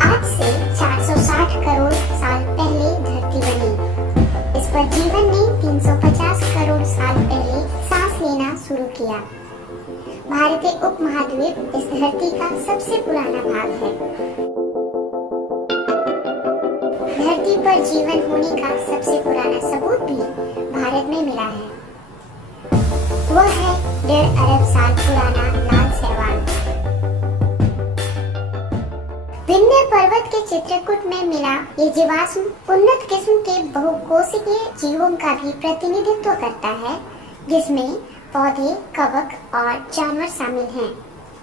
आज से 460 करोड़ साल पहले धरती बनी। इस पर जीवन ने 350 करोड़ साल पहले सांस लेना शुरू किया। भारतीय उपमहाद्वीप इस धरती का सबसे पुराना भाग है। धरती पर जीवन होने का सबसे पुराना सबूत भी भारत में मिला है। वह है 1.5 अरब साल पुराना लाल शैवाल। विंध्य पर्वत के चित्रकूट में मिला ये जीवाश्म उन्नत किस्म के बहुकोशिकीय जीवों का भी प्रतिनिधित्व करता है, जिसमें पौधे, कवक और जानवर शामिल हैं।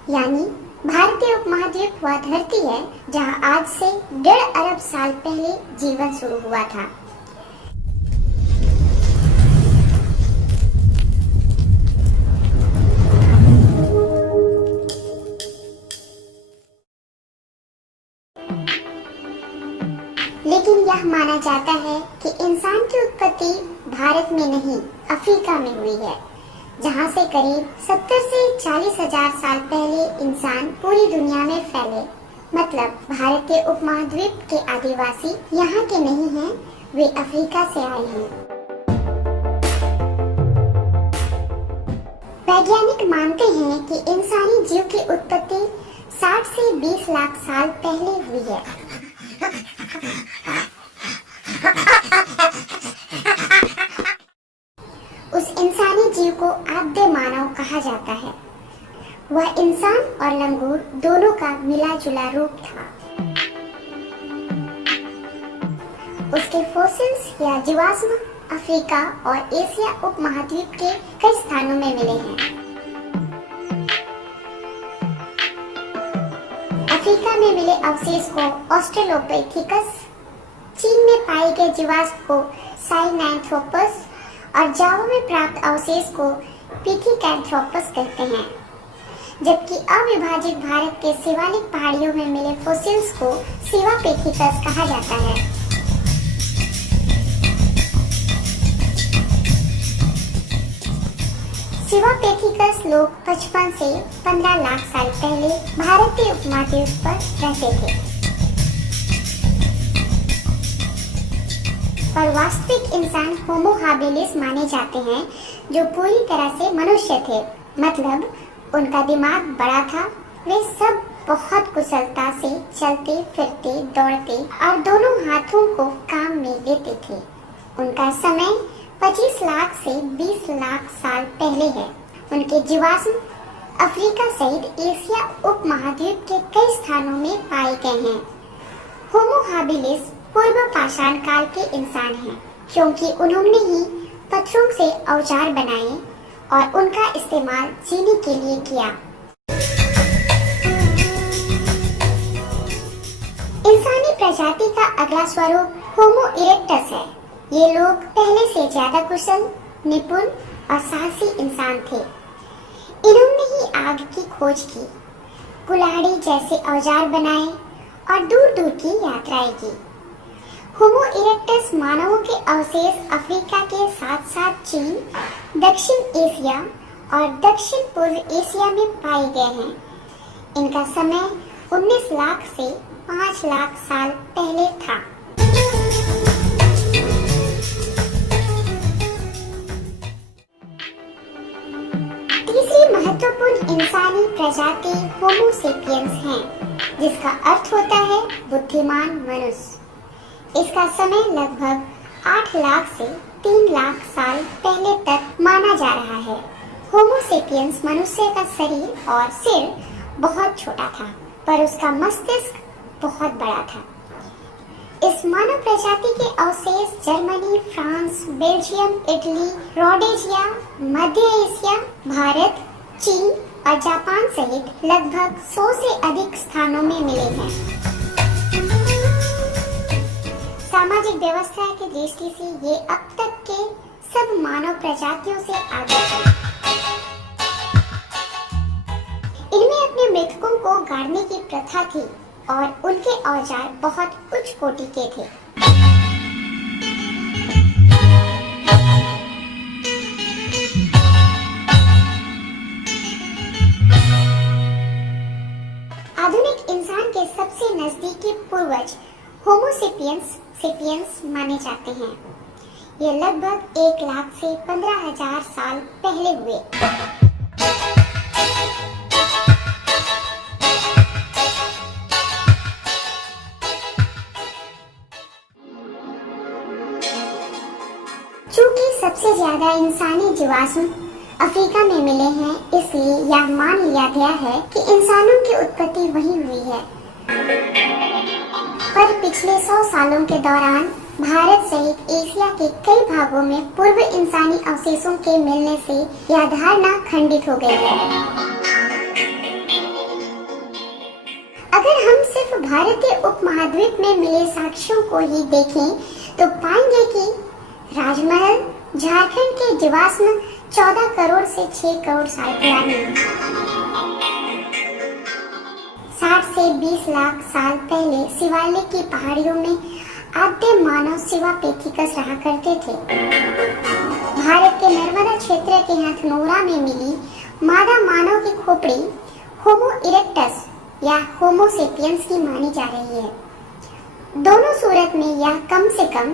यानी भारतीय उपमहाद्वीप वह धरती है जहां आज से 1.5 अरब साल पहले जीवन शुरू हुआ था। लेकिन यह माना जाता है कि इंसान की उत्पत्ति भारत में नहीं, अफ्रीका में हुई है, जहां से करीब 70 से 40 हजार साल पहले इंसान पूरी दुनिया में फैले। मतलब भारतीय उपमहाद्वीप के आदिवासी यहाँ के नहीं हैं, वे अफ्रीका से आए हैं। वैज्ञानिक मानते हैं कि इंसानी जीव की उत्पत्ति 60 से 20 लाख साल पहले हुई है। उस इंसानी जीव को आद्य मानव कहा जाता है। वह इंसान और लंगूर दोनों का मिला जुला रूप था। उसके फोसिल्स या जीवाश्म अफ्रीका और एशिया उपमहाद्वीप के कई स्थानों में मिले हैं। अफ्रीका में मिले अवशेष को ऑस्ट्रेलोपिथेकस, चीन में पाए गए जीवाश्म को साइनैंथ्रोपस और जावा में प्राप्त अवशेष को पिथिकैंथ्रोपस कहते हैं, जबकि अविभाजित भारत के शिवालिक पहाड़ियों में मिले फोसिल्स को शिवापेथिकस कहा जाता है। शिवापेथिकस लोग 55 से 15 लाख साल पहले भारतीय उपमहाद्वीप पर रहते थे, और वास्तविक इंसान होमो हाबिलिस माने जाते हैं, जो पूरी तरह से मनुष्य थे। मतलब उनका दिमाग बड़ा था। वे सब बहुत कुशलता से चलते फिरते दौड़ते और दोनों हाथों को काम में लेते थे। उनका समय 25 लाख से 20 लाख साल पहले है। उनके जीवाश्म अफ्रीका सहित एशिया उपमहाद्वीप के कई स्थानों में पाए गए हैं। होमो हाबिलिस पूर्व पाषाण काल के इंसान हैं, क्योंकि उन्होंने ही पत्थरों से औजार बनाए और उनका इस्तेमाल जीने के लिए किया। इंसानी प्रजाति का अगला स्वरूप होमो इरेक्टस है। ये लोग पहले से ज्यादा कुशल, निपुण और साहसी इंसान थे। इन्होंने ही आग की खोज की, कुल्हाड़ी जैसे औजार बनाए और दूर दूर की यात्राएं की। होमो इरेक्टस मानवों के अवशेष अफ्रीका के साथ साथ चीन, दक्षिण एशिया और दक्षिण पूर्व एशिया में पाए गए हैं। इनका समय 19 लाख से 5 लाख साल पहले था। तीसरी महत्वपूर्ण इंसानी प्रजाति होमो सेपियंस है, जिसका अर्थ होता है बुद्धिमान मनुष्य। इसका समय लगभग 8 लाख से 3 लाख साल पहले तक माना जा रहा है। होमो सेपियंस मनुष्य का शरीर और सिर बहुत छोटा था, पर उसका मस्तिष्क बहुत बड़ा था। इस मानव प्रजाति के अवशेष Germany, France, Belgium, Italy, Rhodesia, मध्य एशिया, भारत, चीन और जापान सहित लगभग 100 से अधिक स्थानों में मिले हैं। सामाजिक व्यवस्था की दृष्टि से ये अब तक के सब मानव प्रजातियों से आगे है। इनमें अपने मृतकों को गाड़ने की प्रथा थी, और उनके औजार बहुत उच्च कोटि के थे। आधुनिक इंसान के सबसे नजदीकी पूर्वज होमो सेपियंस माने जाते हैं। ये लगभग 1 लाख से 15,000 साल पहले हुए। चूंकि सबसे ज्यादा इंसानी जीवाश्म अफ्रीका में मिले हैं, इसलिए यह मान लिया गया है कि इंसानों की उत्पत्ति वहीं हुई है। पर पिछले 100 सालों के दौरान भारत सहित एशिया के कई भागों में पूर्व इंसानी अवशेषों के मिलने से यह धारणा खंडित हो गई है। अगर हम सिर्फ भारतीय उपमहाद्वीप में मिले साक्ष्यों को ही देखें तो पाएंगे कि राजमहल झारखंड के जीवाश्म 14 करोड़ से 6 करोड़ साल पुराने हैं। 60 से 20 लाख साल पहले शिवालिक की पहाड़ियों में आद्य मानव सिवापेथिकस रहा करते थे। भारत के नर्मदा क्षेत्र के हथनोरा में मिली मादा मानव की खोपड़ी होमो इरेक्टस या होमो सेपियंस की मानी जा रही है। दोनों सूरत में यह कम से कम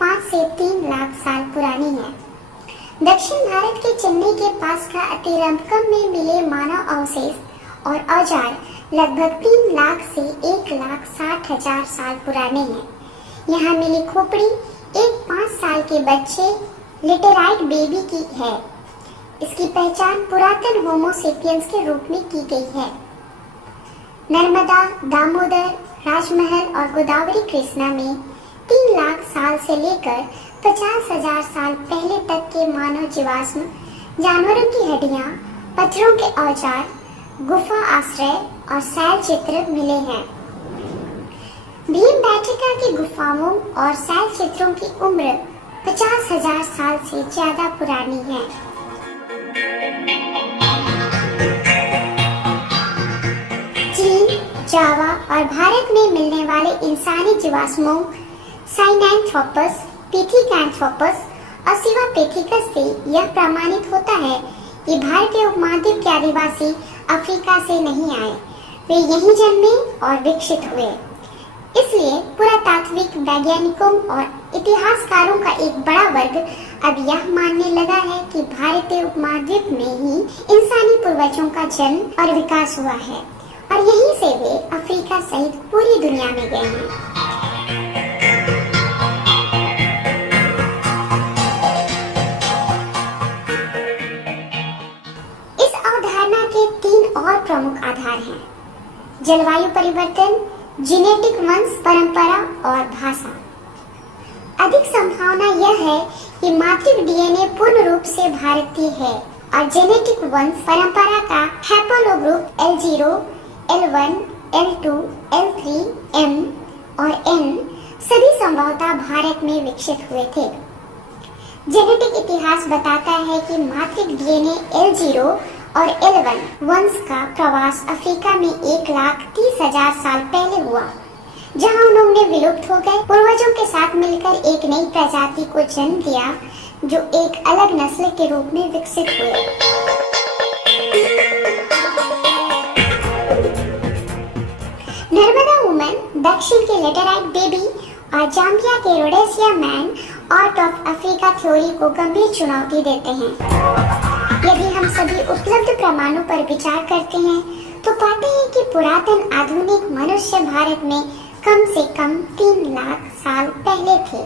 5 से 3 लाख साल पुरानी है। दक्षिण भारत के चेन्नई के पास का अतिरंकम में मिले मानव अवशेष और औजार लगभग 3 लाख से 1,60,000 साल पुराने हैं। यहाँ मिली खोपड़ी एक 5 साल के बच्चे लेटेराइट बेबी की है। इसकी पहचान पुरातन होमो सेपियंस के रूप में की गई है। नर्मदा, दामोदर, राजमहल और गोदावरी कृष्णा में 3 लाख साल से लेकर 50,000 साल पहले तक के मानव जीवाश्म, जानवरों की हड्डियां, पत्थरों के औजार, गुफा आश्रय और शैल चित्र मिले हैं। भीमबेटका की गुफाओं और शैल चित्रों की उम्र 50,000 साल से ज्यादा पुरानी है। चीन, जावा और भारत में मिलने वाले इंसानी जीवाश्मों साइनैंथ्रोपस, पिथिकैंथ्रोपस और सिवापेथिकस से यह प्रमाणित होता है कि भारतीय उपमहाद्वीप के आदिवासी अफ्रीका से नहीं आए, वे यहीं जन्मे और विकसित हुए। इसलिए पुरातात्विक वैज्ञानिकों और इतिहासकारों का एक बड़ा वर्ग अब यह मानने लगा है कि भारतीय उपमहाद्वीप में ही इंसानी पूर्वजों का जन्म और विकास हुआ है और यहीं से वे अफ्रीका सहित पूरी दुनिया में गए हैं। इस अवधारणा के 3 और प्रमुख आधार हैं: जलवायु परिवर्तन, जेनेटिक वंश परंपरा और भाषा। अधिक संभावना यह है कि मातृ डीएनए पूर्ण रूप से भारतीय है और जेनेटिक वंश परंपरा का haplogroup L0, L1, L2, L3, M और N सभी संभवतः भारत में विकसित हुए थे। जेनेटिक इतिहास बताता है कि मातृ डीएनए L0 और L1 वंश का प्रवास अफ्रीका में 1,30,000 साल पहले हुआ, जहां उन्होंने विलुप्त हो गए पूर्वजों के साथ मिलकर एक नई प्रजाति को जन्म दिया जो एक अलग नस्ल के रूप में विकसित हुए। नर्मदा वुमन, दक्षिण के लेटेराइट बेबी और जाम्बिया के Rhodesia man out of Africa theory को गंभीर चुनौती देते हैं। यदि हम सभी उपलब्ध प्रमाणों पर विचार करते हैं तो पाते हैं कि पुरातन आधुनिक मनुष्य भारत में कम से कम 3 लाख साल पहले थे।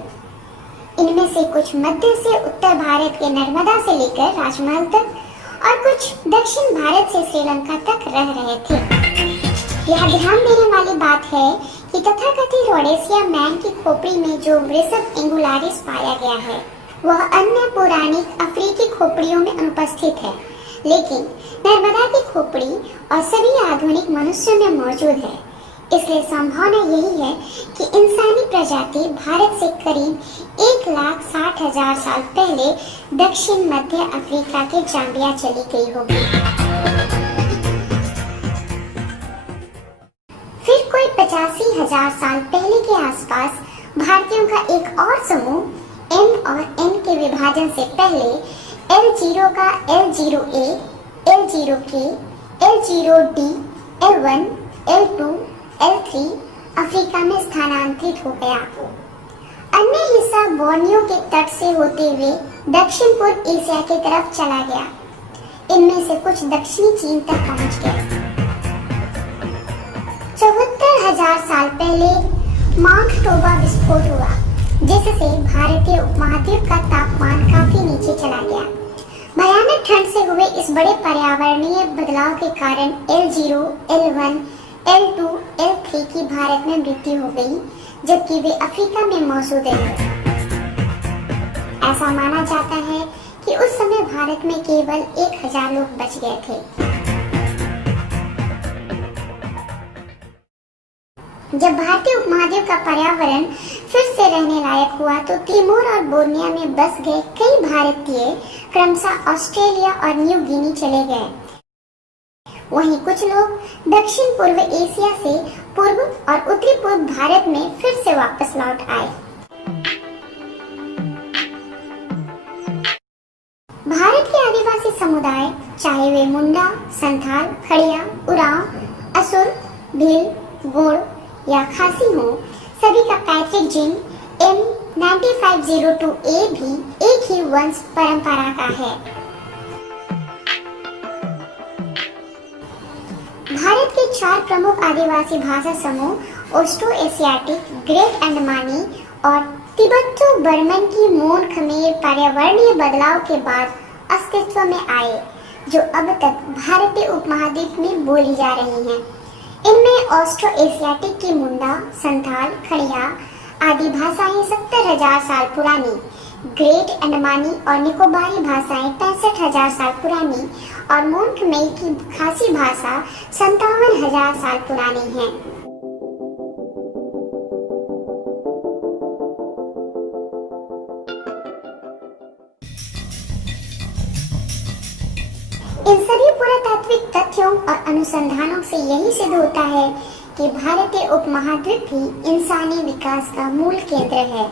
इनमें से कुछ मध्य से उत्तर भारत के नर्मदा से लेकर राजमहल तक और कुछ दक्षिण भारत से श्रीलंका तक रह रहे थे। यह ध्यान देने वाली बात है कि तथाकथित रोडेसिया मैन की खोपड़ी में जो वृषभ एंगुलारिस पाया गया है वह अन्य पौराणिक अफ्रीकी खोपड़ियों में अनुपस्थित है, लेकिन नर्मदा की खोपड़ी और सभी आधुनिक मनुष्यों में मौजूद है। इसलिए संभावना यही है कि इंसानी प्रजाति भारत से करीब 1,60,000 साल पहले दक्षिण मध्य अफ्रीका के जाम्बिया चली गई होगी। फिर कोई 85,000 साल पहले के आसपास भारतीयों का एक और समूह M और N के विभाजन से पहले L0 का L0A, L0K, L0D, L1, L2, L3 Africa में स्थानांतरित हो गया। अन्य हिस्सा बोर्नियो के तट से होते हुए दक्षिण पूर्व एशिया की तरफ चला गया। इनमें से कुछ दक्षिणी चीन तक पहुंच गए। 74,000 साल पहले माउंट टोबा विस्फोट हुआ, जिससे भारतीय उपमहाद्वीप का तापमान काफी नीचे चला गया। भयानक ठंड से हुए इस बड़े पर्यावरणीय बदलाव के कारण L0, L1, L2, L3 की भारत में मृत्यु हो गई, जबकि वे अफ्रीका में मौजूद हैं। ऐसा माना जाता है कि उस समय भारत में केवल 1,000 लोग बच गए थे। जब भारतीय उपमहाद्वीप का पर्यावरण फिर से रहने लायक हुआ तो तिमोर और बोर्नियो में बस गए कई भारतीय क्रमशः ऑस्ट्रेलिया और न्यू गिनी चले गए। वहीं कुछ लोग दक्षिण पूर्व एशिया से पूर्व और उत्तरी पूर्व भारत में फिर से वापस लौट आए। भारत के आदिवासी समुदाय, चाहे वे मुंडा, संथाल, खड़िया, उरांव, असुर, भील, गोंड या खासी हो, सभी का पैतृक जीन M9502A भी एक ही वंश परंपरा का है। भारत के 4 प्रमुख आदिवासी भाषा समूह ऑस्ट्रो एशियाटिक, ग्रेट अंडमानी और तिब्बतो बर्मन की मोन खमेर पर्यावरणीय बदलाव के बाद अस्तित्व में आए, जो अब तक भारतीय उपमहाद्वीप में बोली जा रही हैं। इनमें ऑस्ट्रो एशियाटिक की मुंडा, संथाल, खड़िया आदि भाषाएं 70,000 साल पुरानी, ग्रेट अंडमानी और निकोबारी भाषाएं 65,000 साल पुरानी और मोन खमेर की खासी भाषा 57,000 साल पुरानी है। इन सभी पुरातात्विक तथ्यों और अनुसंधानों से यही सिद्ध होता है कि भारतीय उपमहाद्वीप ही इंसानी विकास का मूल केंद्र है।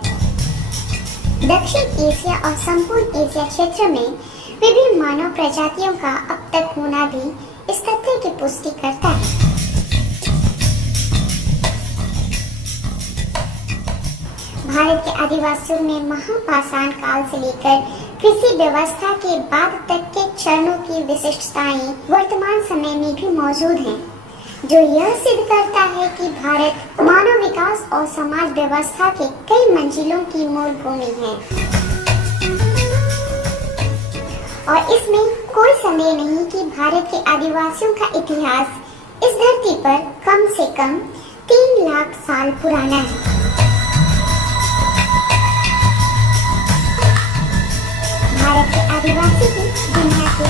दक्षिण एशिया और संपूर्ण एशिया क्षेत्र में विभिन्न मानव प्रजातियों का अब तक होना भी इस तथ्य की पुष्टि करता है। भारत के आदिवासियों में महापाषाण काल से लेकर कृषि व्यवस्था के बाद तक के चरणों की विशिष्टताएं वर्तमान समय में भी मौजूद हैं, जो यह सिद्ध करता है कि भारत मानव विकास और समाज व्यवस्था के कई मंजिलों की मूल भूमि है। और इसमें कोई संदेह नहीं कि भारत के आदिवासियों का इतिहास इस धरती पर कम से कम 3 लाख साल पुराना है। भारत के आदिवासी ही दुनिया के